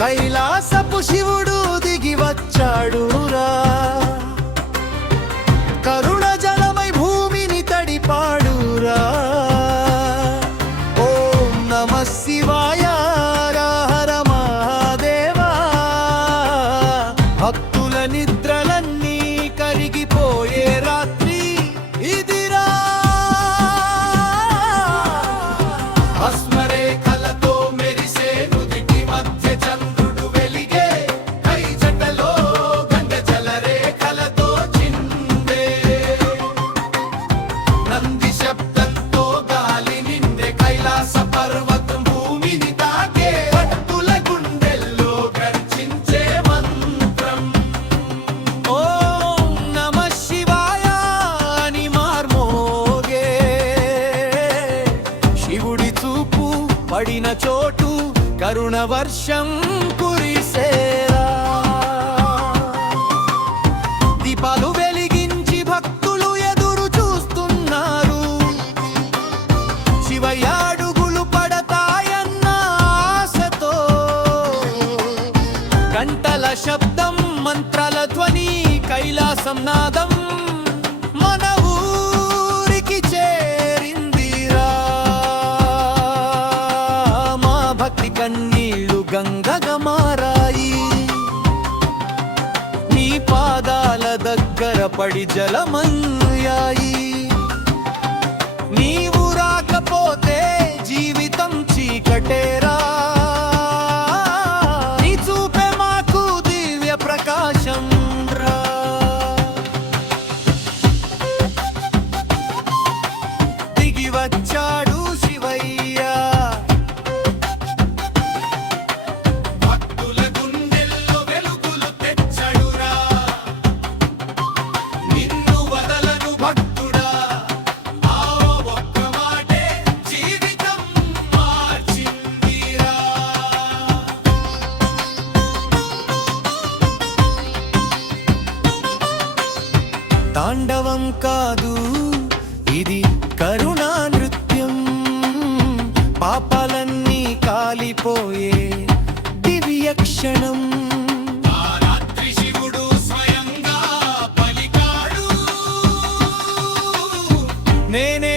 కైలాసపు శివుడు దిగి వచ్చాడురా, కరుణ జలమై భూమిని తడిపాడురా. ఓం నమః శివాయ హర మహాదేవా. భక్తుల నిద్రలన్నీ కరిగిపోయే రాత్రి ఇదిరా. భస్మరేఖలతో మెరిసే నుదిటి మధ్య చంద్రుడు వెలిగే, కై జటలో గంగ జలరేఖలతో చిందే. నంది శబ్దంతో గాలి నిండే, కైలాస పర్వతం భూమిని తాకే, భక్తుల గుండెల్లో గర్జించే మంత్రం. ఓం నమః శివాయ అని మార్మోగే. శివుడి చూపు పడిన చోటు కరుణ వర్షం కురిసేరా. దీపాలు వెలిగించి భక్తులు ఎదురు చూస్తున్నారు, శివయ్య అడుగులు పడతాయన్న ఆశతో. గంటల శబ్దం, మంత్రాల ధ్వని, కైలాసం నాదం మన ఊరికి చేరిందిరా. మా భక్తి కన్నీళ్లు గంగగా మారాయి, నీ పాదాల దగ్గర పడి జలమయ్యాయి. నీవు రాకపోతే జీవితం చీకటేరా. నీ చూపే మాకు దివ్య ప్రకాశం రా. దిగి వచ్చాడు శివయ్య, భక్తుల గుండెల్లో వెలుగులు తెచ్చడురా. నిన్ను వదలను భక్తుడా, ఆ ఒక్క మాటే జీవితం మార్చిందిరా. తాండవం కాదు ఇది కరుణా నృత్యం, పాపాలన్నీ కాలిపోయే దివ్య క్షణం. ఆ రాత్రి శివుడు స్వయంగా పలికాడు, నేనే